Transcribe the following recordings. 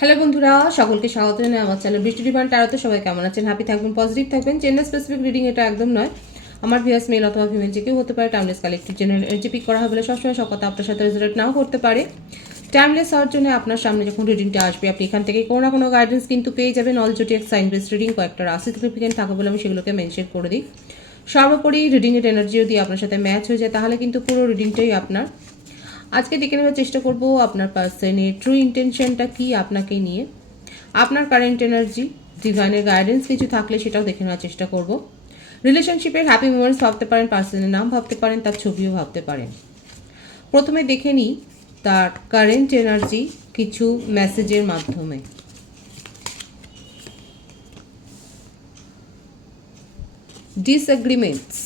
Hello বন্ধুরা, সকলকে স্বাগত জানাই আমার চ্যানেল বৃষ্টি ডিভাইন ট্যারোতে। সবাই কেমন আছেন? হ্যাপি থাকবেন, পজিটিভ থাকবেন। জেন্ডার স্পেসিফিক রিডিং এটা একদম নয়। আমার ভিউয়ার্স মেল অথবা ফিমেল যে কেউ হতে পারে। Timeless collective general energy pick করা হবে বলে সবসময় সব কথা আপনার সাথে রেজোনেট নাও করতে পারে। টাইমলেস হওয়ার জন্য আপনার সামনে যখন রিডিংটা আসবে আপনি এখান থেকে কোনো না কোনো গাইডেন্স কিন্তু পেয়ে যাবেন। অল জোটিয়াক সাইন বেস রিডিং কয়েকটা রাশি সিগনিফিকেন্ট থাকে বলে আমি সেগুলোকে মেনশন করে দিই। সর্বোপরি রিডিংয়ের এনার্জি যদি আপনার সাথে ম্যাচ হয়ে যায় তাহলে কিন্তু পুরো রিডিংটাই আপনার। আজকে দেখে নেওয়ার চেষ্টা করব আপনার পার্সনের ট্রু ইন্টেনশনটা কি আপনাকে নিয়ে, আপনার কারেন্ট এনার্জি, ডিভাইনের গাইডেন্স কিছু থাকলে সেটাও দেখে নেওয়ার চেষ্টা করব। রিলেশনশিপের হ্যাপি মোমেন্টস ভাবতে পারেন, পার্সনের নাম ভাবতে পারেন, তার ছবিও ভাবতে পারেন। প্রথমে দেখে নিই তার কারেন্ট এনার্জি কিছু মেসেজের মাধ্যমে। ডিসএগ্রিমেন্টস,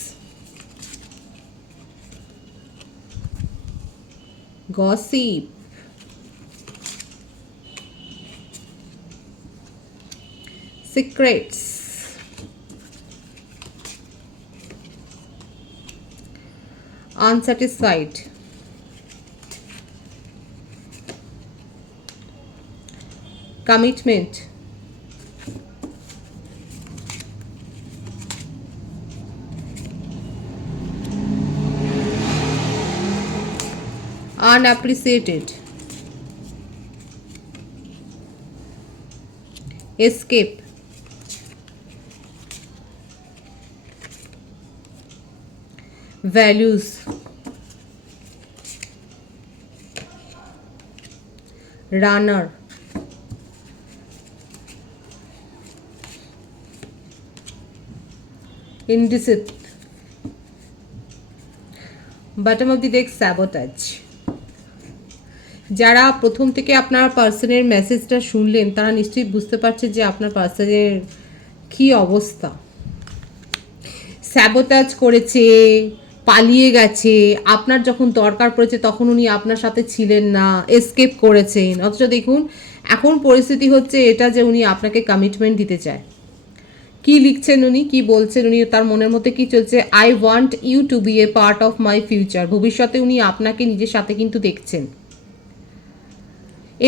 gossip, secrets, unsatisfied, commitment, unappreciated, escape, values, runner, indecisive, bottom of the deck, sabotage. যারা প্রথম থেকে আপনার পার্সনের মেসেজটা শুনলেন তারা নিশ্চয়ই বুঝতে পারছে যে আপনার পার্সনের কী অবস্থা। স্যাবোটাজ করেছে, পালিয়ে গেছে, আপনার যখন দরকার পড়েছে তখন উনি আপনার সাথে ছিলেন না, এসকেপ করেছেন। অথচ দেখুন এখন পরিস্থিতি হচ্ছে এটা যে উনি আপনাকে কমিটমেন্ট দিতে চায়। কি লিখছেন উনি, কি বলছেন উনি, তার মনের মধ্যে কি চলছে? I want you to be a part of my future. ভবিষ্যতে উনি আপনাকে নিজের সাথে কিন্তু দেখছেন।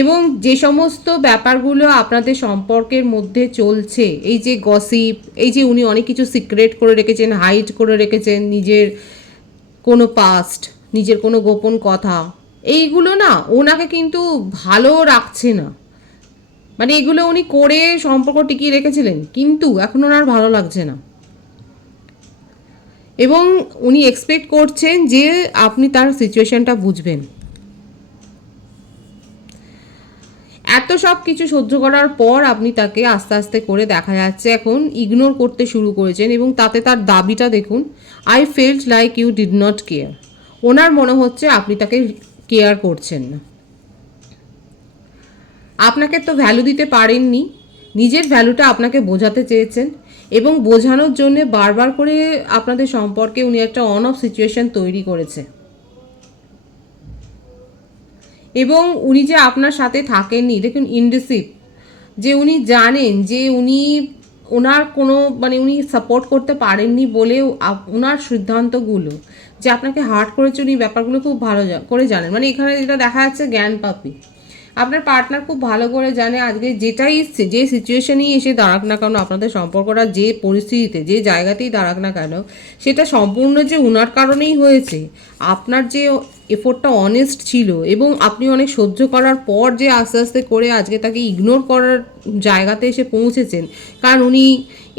এবং যে সমস্ত ব্যাপারগুলো আপনাদের সম্পর্কের মধ্যে চলছে, এই যে গসিপ, এই যে উনি অনেক কিছু সিক্রেট করে রেখেছেন, হাইড করে রেখেছেন, নিজের কোনো পাস্ট, নিজের কোনো গোপন কথা, এইগুলো না ওনাকে কিন্তু ভালো রাখছে না। মানে এগুলো উনি করে সম্পর্ক টিকিয়ে রেখেছিলেন, কিন্তু এখন ওনার ভালো লাগছে না। এবং উনি এক্সপেক্ট করছেন যে আপনি তার সিচুয়েশনটা বুঝবেন। এত সব কিছু সহ্য করার পর আপনি তাকে আস্তে আস্তে করে দেখা যাচ্ছে এখন ইগনোর করতে শুরু করেছেন। এবং তাতে তার দাবিটা দেখুন, I felt like you did not care. ওনার মনে হচ্ছে আপনি তাকে কেয়ার করছেন না, আপনাকে তো ভ্যালু দিতে পারেননি, নিজের ভ্যালুটা আপনাকে বোঝাতে চেয়েছেন। এবং বোঝানোর জন্যে বারবার করে আপনাদের সম্পর্কে উনি একটা অন অফ সিচুয়েশন তৈরি করেছে। এবং উনি যে আপনার সাথে থাকেননি, দেখুন ইনডিসিভ, যে উনি জানেন যে উনি ওনার কোনো মানে উনি সাপোর্ট করতে পারেননি বলে ওনার সিদ্ধান্তগুলো যে আপনাকে হার্ট করেছে, উনি ব্যাপারগুলো খুব ভালো করে জানেন। মানে এখানে যেটা দেখা যাচ্ছে জ্ঞান পাপি, আপনার পার্টনার খুব ভালো করে জানে আজকে যেটাই যে সিচুয়েশনেই এসে দাঁড়াক না কেন, আপনাদের সম্পর্কটা যে পরিস্থিতিতে যে জায়গাতেই দাঁড়াক না কেন, সেটা সম্পূর্ণ যে ওনার কারণেই হয়েছে। আপনার যে এফোর্টটা অনেস্ট ছিল এবং আপনি অনেক সহ্য করার পর যে আস্তে আস্তে করে আজকে তাকে ইগনোর করার জায়গাতে এসে পৌঁছেছেন, কারণ উনি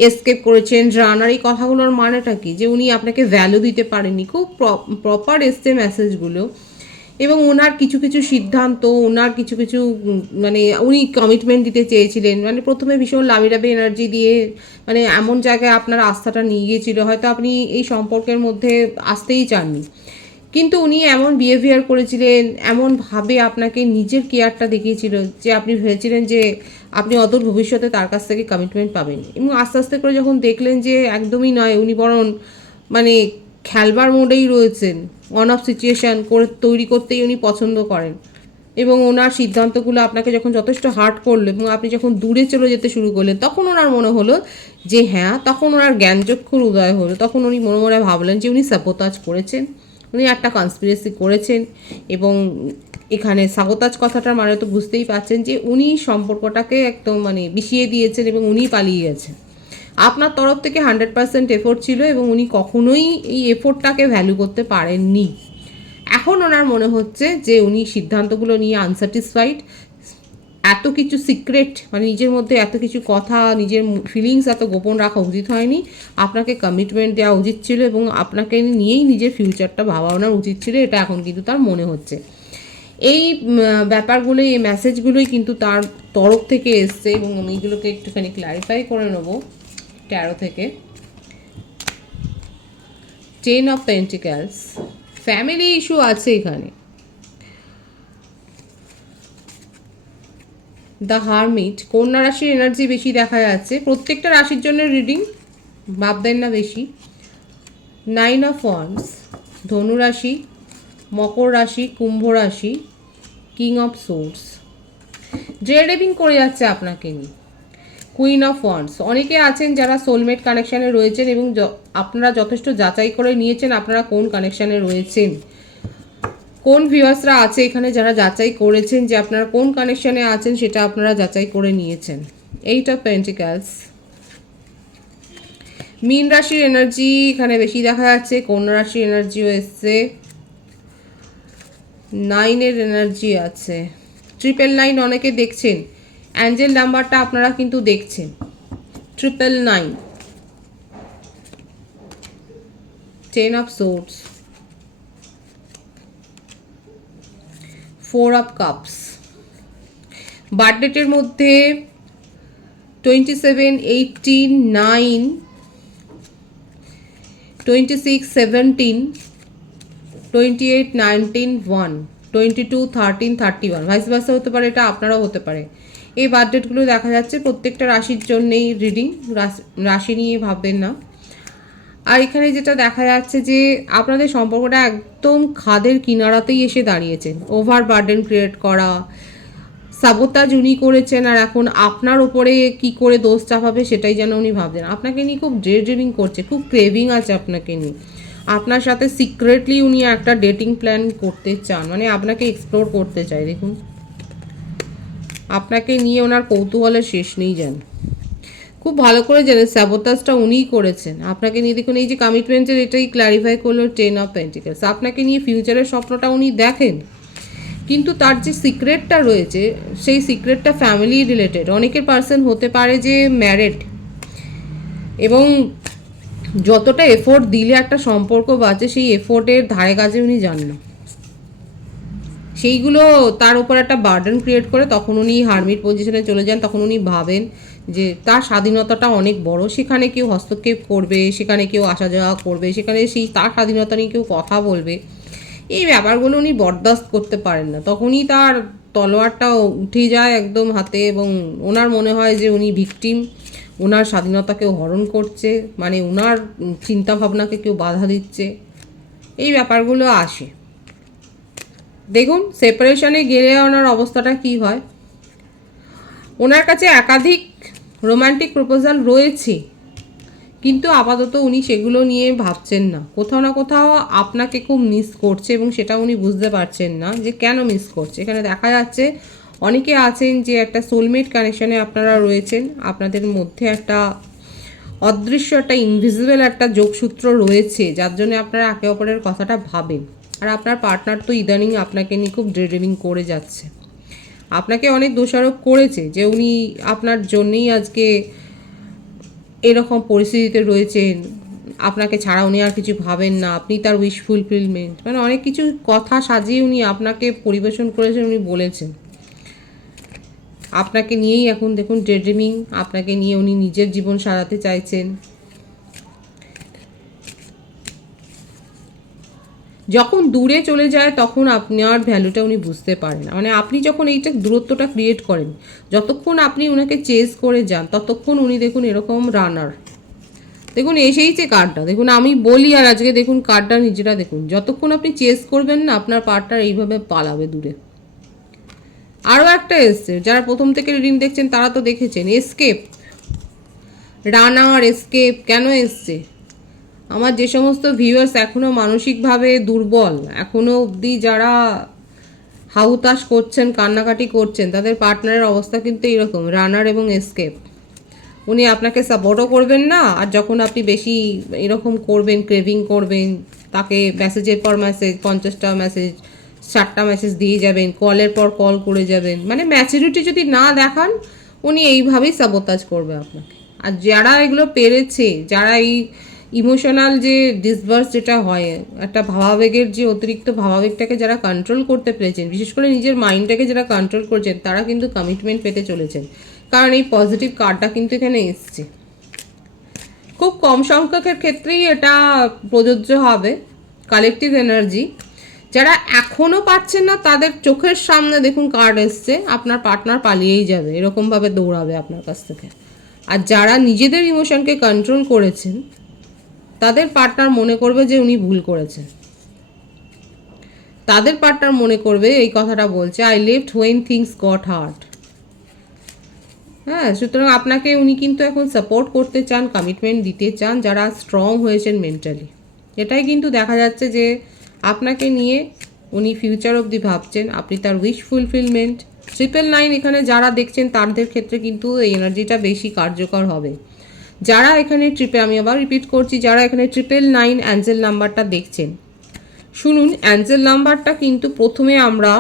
এসকেপ করেছেন, রানার, এই কথাগুলোর মানেটা কি? যে উনি আপনাকে ভ্যালু দিতে পারেননি। খুব প্রপার এসছে মেসেজগুলো। এবং ওনার কিছু কিছু সিদ্ধান্ত, ওনার কিছু কিছু মানে উনি কমিটমেন্ট দিতে চেয়েছিলেন, মানে প্রথমে ভীষণ লাভিডাবি এনার্জি দিয়ে মানে এমন জায়গায় আপনার আস্থাটা নিয়ে গিয়েছিল, হয়তো আপনি এই সম্পর্কের মধ্যে আসতেই চাননি, কিন্তু উনি এমন বিহেভিয়ার করেছিলেন, এমনভাবে আপনাকে নিজের কেয়ারটা দেখিয়েছিল যে আপনি ভেবেছিলেন যে আপনি অদূর ভবিষ্যতে তার কাছ থেকে কমিটমেন্ট পাবেন। এবং আস্তে আস্তে করে যখন দেখলেন যে একদমই নয়, উনি বরং মানে খেলবার মোডেই রয়েছেন, অন অফ সিচুয়েশান করে তৈরি করতেই উনি পছন্দ করেন। এবং ওনার সিদ্ধান্তগুলো আপনাকে যখন যথেষ্ট হার্ট করলো এবং আপনি যখন দূরে চলে যেতে শুরু করলেন, তখন ওনার মনে হলো যে হ্যাঁ, তখন ওনার জ্ঞানচক্ষুর উদয় হলো। তখন উনি মনে মনে ভাবলেন যে উনি সাবোটাজ করেছেন, উনি একটা কনস্পিরেসি করেছেন এবং এখানে সাবোতাজ কথাটার মানে তো বুঝতেই পারছেন যে উনি সম্পর্কটাকে একদম মানে বিষিয়ে দিয়েছেন এবং উনি পালিয়ে গেছেন। আপনার তরফ থেকে 100% এফোর্ট ছিল এবং উনি কখনোই এই এফোর্টটাকে ভ্যালু করতে পারেননি। এখন ওনার মনে হচ্ছে যে উনি সিদ্ধান্তগুলো নিয়ে আনস্যাটিসফাইড। এত কিছু সিক্রেট মানে নিজের মধ্যে এত কিছু কথা, নিজের ফিলিংস এত গোপন রাখা উচিত হয়নি। আপনাকে কমিটমেন্ট দেওয়া উচিত ছিল এবং আপনাকে নিয়েই নিজের ফিউচারটা ভাবানোর উচিত ছিল, এটা এখন কিন্তু তার মনে হচ্ছে। এই ব্যাপারগুলোই, এই মেসেজগুলোই কিন্তু তার তরফ থেকে এসছে এবং আমি এগুলোকে একটুখানি ক্লারিফাই করে নেবো ট্যারো থেকে। 10 অফ পেন্টিক্যালস, ফ্যামিলি ইস্যু আছে এখানে। দ্য হারমিট, কন্যা রাশির এনার্জি বেশি দেখা যাচ্ছে। প্রত্যেকটা রাশির জন্য রিডিং, ভাববেন না বেশি। 9 অফ ওয়ান্ডস, ধনু রাশি, মকর রাশি, কুম্ভ রাশি, কিং অফ সোর্স। ড্রেডিং করে যাচ্ছে আপনাকে নিয়ে। কুইন অফ ওয়ান্ডস, অনেকে আছেন যারা সোলমেট কানেকশানে রয়েছেন এবং আপনারা যথেষ্ট যাচাই করে নিয়েছেন আপনারা কোন কানেকশানে রয়েছেন। কোন ভিউয়ার্সরা আছে এখানে যারা যাচাই করেছেন যে আপনারা কোন কানেকশানে আছেন, সেটা আপনারা যাচাই করে নিয়েছেন। 8 অফ পেন্টিক্যালস, মীন রাশির এনার্জি এখানে বেশি দেখা যাচ্ছে, কন্যা রাশির এনার্জিও এসছে, 9-এর এনার্জি আছে। 999 অনেকে দেখছেন, অ্যাঞ্জেল নাম্বারটা আপনারা কিন্তু দেখছেন 999। 10 অফ সোর্স, 4 অফ কাপস। বার্থডেটের মধ্যে 27, 18, 9, 26, 17, 28, 19, 1, 22, 13, 31, ভাইস ভার্সা হতে পারে, এটা আপনারাও হতে পারে। এই বার্থডেটগুলো দেখা যাচ্ছে প্রত্যেকটা রাশির জন্যেই রিডিং, রাশি নিয়ে ভাববেন না। আর এখানে যেটা দেখা যাচ্ছে যে আপনাদের সম্পর্কটা একদম খাদের কিনারাতেই এসে দাঁড়িয়েছেন। ওভার বার্ডেন ক্রিয়েট করা, সাবোতাজ উনি করেছেন, আর এখন আপনার ওপরে কি করে দোষ চাপাবে সেটাই যেন উনি ভাবছেন। আপনাকে নিয়ে খুব ড্রেডিং করছে, খুব ক্রেভিং আছে আপনাকে নিয়ে। আপনার সাথে সিক্রেটলি উনি একটা ডেটিং প্ল্যান করতে চান, মানে আপনাকে এক্সপ্লোর করতে চায়। দেখুন আপনাকে নিয়ে ওনার কৌতূহলের শেষ নেই, যেন খুব ভালো করে জানেন স্যাবোটাজটা উনিই করেছেন আপনাকে নিয়ে। দেখুন এই যে কমিটমেন্টের এটাই ক্ল্যারিফাই করলো 10 অফ পেন্টিক্যালস। আপনাকে নিয়ে ফিউচারের স্বপ্নটা উনি দেখেন, কিন্তু তার যে সিক্রেটটা রয়েছে সেই সিক্রেটটা ফ্যামিলি রিলেটেড। অনেকের পার্সন হতে পারে যে ম্যারিড এবং যতটা এফোর্ট দিলে একটা সম্পর্ক বাঁচে সেই এফোর্টের ধারে কাছে উনি যান না, সেইগুলো তার উপর একটা বার্ডেন ক্রিয়েট করে তখন উনি হারমিট পজিশনে চলে যান। তখন উনি ভাবেন যে তার স্বাধীনতাটা অনেক বড়, সেখানে কেউ হস্তক্ষেপ করবে, সেখানে কেউ আসা যাওয়া করবে, সেখানে সেই তার স্বাধীনতা নিয়ে কেউ কথা বলবে, এই ব্যাপারগুলো উনি বরদাস্ত করতে পারেন না। তখনই তার তলোয়ারটা উঠে যায় একদম হাতে এবং ওনার মনে হয় যে উনি ভিকটিম, ওনার স্বাধীনতাকেও হরণ করছে, মানে ওনার চিন্তাভাবনাকে কেউ বাধা দিচ্ছে, এই ব্যাপারগুলো আসে। দেখুন সেপারেশনে গেলে ওনার অবস্থাটা কি হয়। ওনার কাছে একাধিক রোম্যান্টিক প্রপোজাল রয়েছে, কিন্তু আপাতত উনি সেগুলো নিয়ে ভাবছেন না। কোথাও না কোথাও আপনাকে খুব মিস করছে এবং সেটা উনি বুঝতে পারছেন না যে কেন মিস করছে। এখানে দেখা যাচ্ছে অনেকে আছেন যে একটা সোলমেট কানেকশানে আপনারা রয়েছেন, আপনাদের মধ্যে একটা অদৃশ্য, একটা ইনভিজিবল একটা যোগসূত্র রয়েছে যার জন্য আপনারা একে অপরের কথাটা ভাবেন। আর আপনার পার্টনার তো ইদানিং আপনাকে নিয়ে খুব ড্রেডিং করে যাচ্ছে, আপনাকে অনেক দোষারোপ করেছে যে উনি আপনার জন্যেই আজকে এরকম পরিস্থিতিতে রয়েছেন, আপনাকে ছাড়া উনি আর কিছু ভাবেন না, আপনি তার উইশ ফুলফিলমেন্ট, মানে অনেক কিছু কথা সাজিয়ে উনি আপনাকে পরিবেশন করেছেন। উনি বলেছেন আপনাকে নিয়েই এখন দেখুন ড্রেডিং, আপনাকে নিয়ে উনি নিজের জীবন সাজাতে চাইছেন। যখন দূরে চলে যায় তখন আপনার ভ্যালুটা উনি বুঝতে পারেন না, মানে আপনি যখন এইটা দূরত্বটা ক্রিয়েট করেন, যতক্ষণ আপনি ওনাকে চেস করে যান ততক্ষণ উনি দেখুন এরকম রানার। দেখুন এসেইছে কার্ডটা, দেখুন আমি বলি আর আজকে দেখুন কার্ডটা নিজেরা দেখুন, যতক্ষণ আপনি চেস করবেন না আপনার পার্টনার এইভাবে পালাবে দূরে। আরও একটা এসছে, যারা প্রথম থেকে রিডিং দেখছেন তারা তো দেখেছেন, এসকেপ, রানার এসকেপ কেন এসছে। আমার যে সমস্ত ভিউয়ার্স এখনও মানসিকভাবে দুর্বল, এখনও অবধি যারা হাউতাশ করছেন, কান্নাকাটি করছেন, তাদের পার্টনারের অবস্থা কিন্তু এরকম, রানার এবং এসকেপ। উনি আপনাকে সাপোর্টও করবেন না, আর যখন আপনি বেশি এরকম করবেন, ক্রেভিং করবেন, তাকে মেসেজের পর মেসেজ, 50টা মেসেজ, 60টা মেসেজ দিয়ে যাবেন, কলের পর কল করে যাবেন, মানে ম্যাচুরিটি যদি না দেখান উনি এইভাবেই সাবোতাজ করবে আপনাকে। আর যারা এগুলো পেরেছে, যারা এই ইমোশনাল যে ডিসবার্স যেটা হয়, একটা ভাবাবেগের যে অতিরিক্ত ভাবাবেগটাকে যারা কন্ট্রোল করতে পেরেছেন, বিশেষ করে নিজের মাইন্ডটাকে যারা কন্ট্রোল করছেন, তারা কিন্তু কমিটমেন্ট পেতে চলেছেন। কারণ এই পজিটিভ কার্ডটা কিন্তু এখানে এসছে। খুব কম সংখ্যকের ক্ষেত্রেই এটা প্রযোজ্য হবে, কালেকটিভ এনার্জি। যারা এখনও পাচ্ছেন না তাদের চোখের সামনে দেখুন কার্ড এসছে, আপনার পার্টনার পালিয়েই যাবে, এরকমভাবে দৌড়াবে আপনার কাছ থেকে। আর যারা নিজেদের ইমোশনকে কন্ট্রোল করেছেন তাদের পার্টনার মনে করবে যে উনি ভুল করেছেন, তাদের পার্টনার মনে করবে এই কথাটা বলছে, I left when things goat hard. হ্যাঁ, সুতরাং আপনাকে উনি কিন্তু এখন সাপোর্ট করতে চান, কমিটমেন্ট দিতে চান, যারা স্ট্রং হয়েছেন মেন্টালি। এটাই কিন্তু দেখা যাচ্ছে যে আপনাকে নিয়ে উনি ফিউচার অবধি ভাবছেন, আপনি তার উইশ ফুলফিলমেন্ট। 999 এখানে যারা দেখছেন তাদের ক্ষেত্রে কিন্তু এই এনার্জিটা বেশি কার্যকর হবে। যারা এখানে আমি আবার রিপিট করছি, যারা এখানে 999 অ্যাঞ্জেল নাম্বারটা দেখছেন, শুনুন, অ্যাঞ্জেল নাম্বারটা কিন্তু প্রথমে আমরা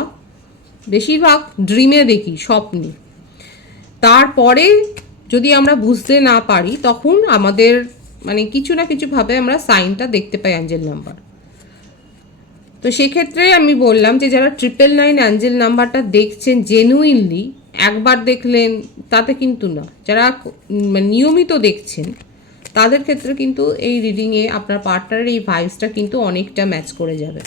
বেশিরভাগ ড্রিমে দেখি, স্বপ্নে। তারপরে যদি আমরা বুঝতে না পারি তখন আমাদের মানে কিছু না কিছুভাবে আমরা সাইনটা দেখতে পাই অ্যাঞ্জেল নাম্বার। তো সেক্ষেত্রে আমি বললাম যে যারা 999 অ্যাঞ্জেল নাম্বারটা দেখছেন জেনুইনলি, একবার দেখলেন তাতে কিন্তু না, যারা নিয়মিত দেখছেন তাদের ক্ষেত্রে কিন্তু এই রিডিংয়ে আপনার পার্টনারের এই ভাইবসটা কিন্তু অনেকটা ম্যাচ করে যাবে।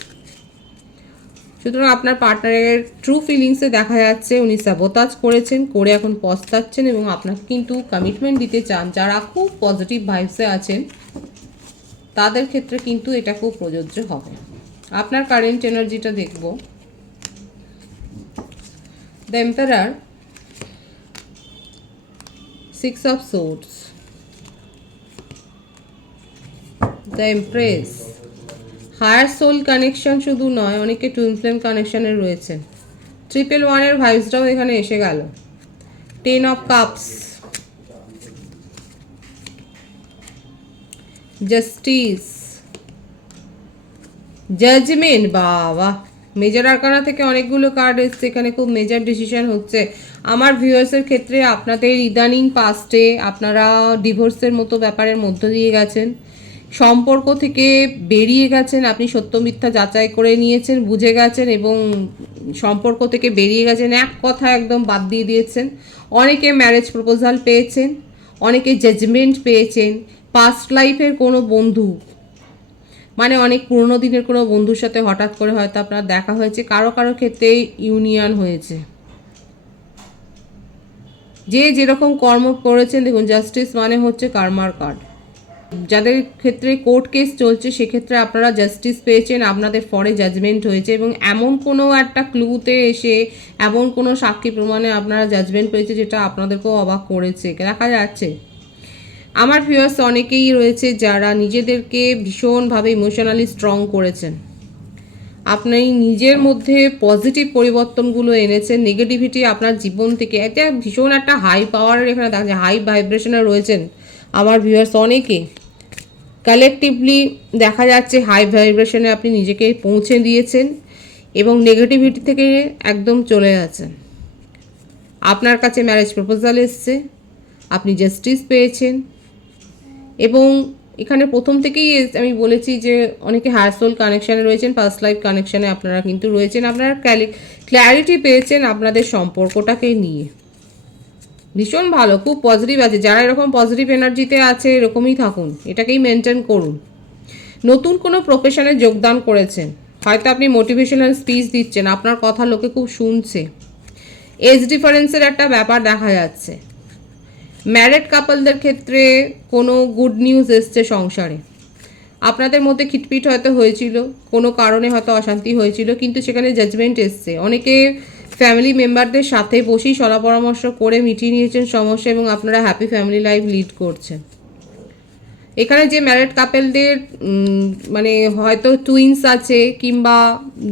সুতরাং আপনার পার্টনারের ট্রু ফিলিংসে দেখা যাচ্ছে উনি সাবোতাজ করেছেন, করে এখন পস্তাচ্ছেন এবং আপনাকে কিন্তু কমিটমেন্ট দিতে চান। যারা খুব পজিটিভ ভাইবসে আছেন তাদের ক্ষেত্রে কিন্তু এটা খুব প্রযোজ্য হবে। আপনার কারেন্ট এনার্জিটা দেখব। The emperor, 6 of swords, the empress. Higher soul connection শুধু নয়, অনেকে টুইন ফ্লেম কানেকশনে রয়েছেন। 111 ভাইবসটাও এখানে এসে গেল। 10 অফ কাপস, জাস্টিস, জাজমেন্ট। বাবা, মেজর আরকানা থেকে অনেকগুলো কার্ড এসছে, এখানে খুব মেজর ডিসিশন হচ্ছে। আমার ভিউয়ার্সের ক্ষেত্রে আপনাদের ইদানিং পাস্টে আপনারা ডিভোর্সের মতো ব্যাপারের মধ্য দিয়ে গেছেন, সম্পর্ক থেকে বেরিয়ে গেছেন, আপনি সত্য মিথ্যা যাচাই করে নিয়েছেন, বুঝে গেছেন এবং সম্পর্ক থেকে বেরিয়ে গেছেন, এক কথা একদম বাদ দিয়ে দিয়েছেন। অনেকে ম্যারেজ প্রপোজাল পেয়েছেন, অনেকে জাজমেন্ট পেয়েছেন। পাস্ট লাইফের কোনো বন্ধু, মানে অনেক পুরনো দিনের কোনো বন্ধুর সাথে হঠাৎ করে হয়তো আপনার দেখা হয়েছে, কারো কারো ক্ষেত্রে ইউনিয়ন হয়েছে। যে যেরকম কর্ম করেছেন, দেখুন জাস্টিস মানে হচ্ছে কার্মার কার্ড। যাদের ক্ষেত্রে কোর্ট কেস চলছে সেক্ষেত্রে আপনারা জাস্টিস পেয়েছেন, আপনাদের ফরে জাজমেন্ট হয়েছে এবং এমন কোনো একটা ক্লুতে এসে এমন কোনো সাক্ষী প্রমাণে আপনারা জাজমেন্ট পেয়েছে যেটা আপনাদেরকেও অবাক করেছে দেখা যাচ্ছে। আমার ভিউয়ার্স অনেকেই রয়েছে যারা নিজেদেরকে ভীষণভাবে ইমোশনালি স্ট্রং করেছেন, আপনি নিজের মধ্যে পজিটিভ পরিবর্তনগুলো এনেছেন, নেগেটিভিটি আপনার জীবন থেকে, এটা ভীষণ একটা হাই পাওয়ারের এখানে দেখা যায়, হাই ভাইব্রেশনে রয়েছেন আমার ভিউয়ার্স অনেকে। কালেকটিভলি দেখা যাচ্ছে হাই ভাইব্রেশনে আপনি নিজেকে পৌঁছে দিয়েছেন এবং নেগেটিভিটি থেকে একদম চলে যাচ্ছেন। আপনার কাছে ম্যারেজ প্রপোজাল এসছে, আপনি জাস্টিস পেয়েছেন এবং এখানে প্রথম থেকেই আমি বলেছি যে অনেকে হায়ার সোল কানেকশানে রয়েছেন, পাস্ট লাইফ কানেকশানে আপনারা কিন্তু রয়েছেন। আপনারা ক্ল্যারিটি পেয়েছেন আপনাদের সম্পর্কটাকে নিয়ে, ভীষণ ভালো, খুব পজিটিভ আছে। যারা এরকম পজিটিভ এনার্জিতে আছে এরকমই থাকুন, এটাকেই মেনটেন করুন। নতুন কোনো প্রফেশনে যোগদান করেছেন, হয়তো আপনি মোটিভেশনাল স্পিচ দিচ্ছেন, আপনার কথা লোকে খুব শুনছে। এজ ডিফারেন্সের একটা ব্যাপার দেখা যাচ্ছে। ম্যারেড কাপলদের ক্ষেত্রে কোনো গুড নিউজ এসছে সংসারে। আপনাদের মধ্যে খিটপিট হয়তো হয়েছিল, কোনো কারণে হয়তো অশান্তি হয়েছিল, কিন্তু সেখানে জাজমেন্ট এসছে। অনেকে ফ্যামিলি মেম্বারদের সাথে বসেই সলা পরামর্শ করে মিটিয়ে নিয়েছেন সমস্যা এবং আপনারা হ্যাপি ফ্যামিলি লাইফ লিড করছেন। এখানে যে ম্যারিড কাপেলদের মানে হয়তো টুইন্স আছে কিংবা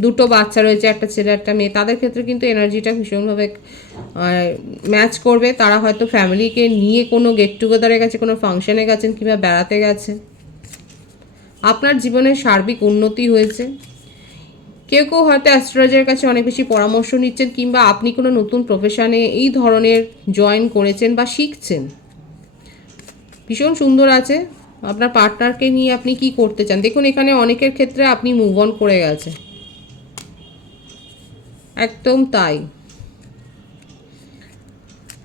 দুটো বাচ্চা রয়েছে, একটা ছেলে একটা মেয়ে, তাদের ক্ষেত্রে কিন্তু এনার্জিটা ভীষণভাবে ম্যাচ করবে। তারা হয়তো ফ্যামিলিকে নিয়ে কোনো গেট টুগেদারে গেছে, কোনো ফাংশনে গেছেন কিংবা বেড়াতে গেছে। আপনার জীবনের সার্বিক উন্নতি হয়েছে। কেউ কেউ হয়তো অ্যাস্ট্রোলজারের কাছে অনেক বেশি পরামর্শ নিচ্ছেন কিংবা আপনি কোনো নতুন প্রফেশনে এই ধরনের জয়েন করেছেন বা শিখছেন। ভীষণ সুন্দর আছে। আপনার পার্টনারকে নিয়ে আপনি কি করতে চান, দেখুন এখানে অনেকের ক্ষেত্রে আপনি মুভ অন করে গেছে, একদম তাই।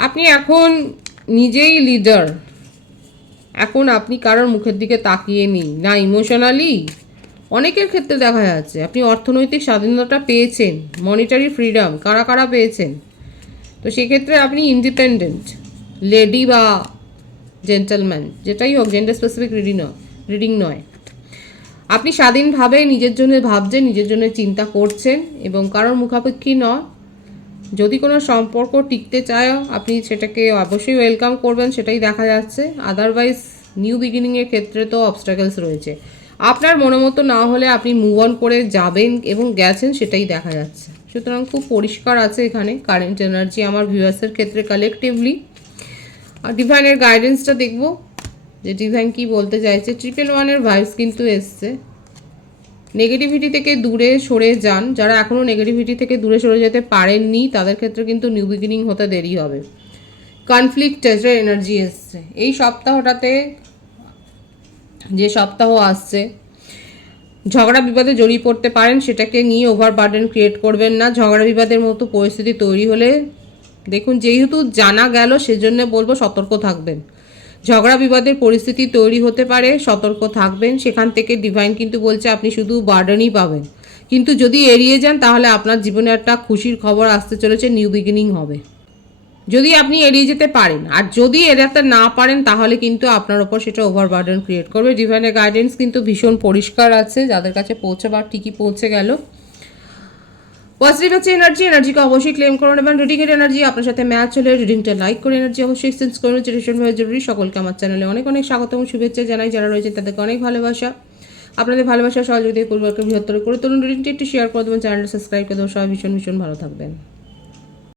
আপনি এখন নিজেই লিডার, এখন আপনি কারোর মুখের দিকে তাকিয়ে নিন না। ইমোশনালি অনেকের ক্ষেত্রে দেখা যাচ্ছে আপনি অর্থনৈতিক স্বাধীনতা পেয়েছেন, মনিটারি ফ্রিডম কারা কারা পেয়েছেন। তো সেক্ষেত্রে আপনি ইন্ডিপেন্ডেন্ট লেডি বা জেন্টলম্যান, যেটাই হোক, জেন্ডার স্পেসিফিক রিডিং নয়। আপনি স্বাধীনভাবে নিজের জন্য ভাবছেন, নিজের জন্য চিন্তা করছেন এবং কারোর মুখাপেক্ষী নয়। যদি কোনো সম্পর্ক টিকতে চায় আপনি সেটাকে অবশ্যই ওয়েলকাম করবেন, সেটাই দেখা যাচ্ছে। আদারওয়াইজ নিউ বিগিনিংয়ের ক্ষেত্রে তো অবস্ট্রাগলস রয়েছে। আপনার মতো না হলে আপনি মুভ অন করে যাবেন এবং গেছেন, সেটাই দেখা যাচ্ছে। সুতরাং খুব পরিষ্কার আছে এখানে কারেন্ট এনার্জি আমার ভিউয়ার্সের ক্ষেত্রে কালেকটিভলি। আর ডিভাইনের গাইডেন্সটা দেখব যে ডিভাইন কি বলতে চাইছে। 111-এর ভাইবস কিন্তু এসছে। নেগেটিভিটি থেকে দূরে সরে যান। যারা এখনও নেগেটিভিটি থেকে দূরে সরে যেতে পারেননি তাদের ক্ষেত্রে কিন্তু নিউ বিগিনিং হতে দেরি হবে। কনফ্লিক্টের এনার্জি এসছে এই সপ্তাহটাতে, যে সপ্তাহ আসছে। ঝগড়া বিবাদে জড়িয়ে পড়তে পারেন, সেটাকে নিয়ে ওভারবার্ডেন ক্রিয়েট করবেন না। ঝগড়া বিবাদের মতো পরিস্থিতি তৈরি হলে দেখুন, যেহেতু জানা গেল সেজন্য বলবো সতর্ক থাকবেন। ঝগড়া বিবাদের পরিস্থিতি তৈরি হতে পারে, সতর্ক থাকবেন। সেখান থেকে ডিভাইন কিন্তু বলছে আপনি শুধু বার্ডেনই পাবেন, কিন্তু যদি এড়িয়ে যান তাহলে আপনার জীবনে একটা খুশির খবর আসতে চলেছে, নিউ বিগিনিং হবে যদি আপনি এড়িয়ে যেতে পারেন। আর যদি এড়াতে না পারেন তাহলে কিন্তু আপনার ওপর সেটা ওভারবার্ডেন ক্রিয়েট করবে। ডিভাইনের গাইডেন্স কিন্তু ভীষণ পরিষ্কার আছে, যাদের কাছে পৌঁছাবার ঠিকই পৌঁছে গেল। পজিটিভ হচ্ছে এনার্জিকে অবশ্যই ক্লেম করুন এবং রিডিংয়ের এনার্জি আপনার সাথে ম্যাচ হলে রিডিংটা লাইক করে এনার্জি অবশ্যই সেন্স করুন, যেটা ভীষণভাবে জরুরি। সকলকে আমার চ্যানেলে অনেক অনেক স্বাগত এবং শুভেচ্ছা জানাই। যারা রয়েছেন তাদেরকে অনেক ভালোবাসা। আপনাদের ভালোবাসা সহযোগিতা পরিবারকে বৃহত্তর করে তুলুন। রিডিংটি একটু শেয়ার করে দেবেন, চ্যানেলটা সাবস্ক্রাইব করে দেবেন। সবাই ভীষণ ভীষণ ভালো থাকবেন।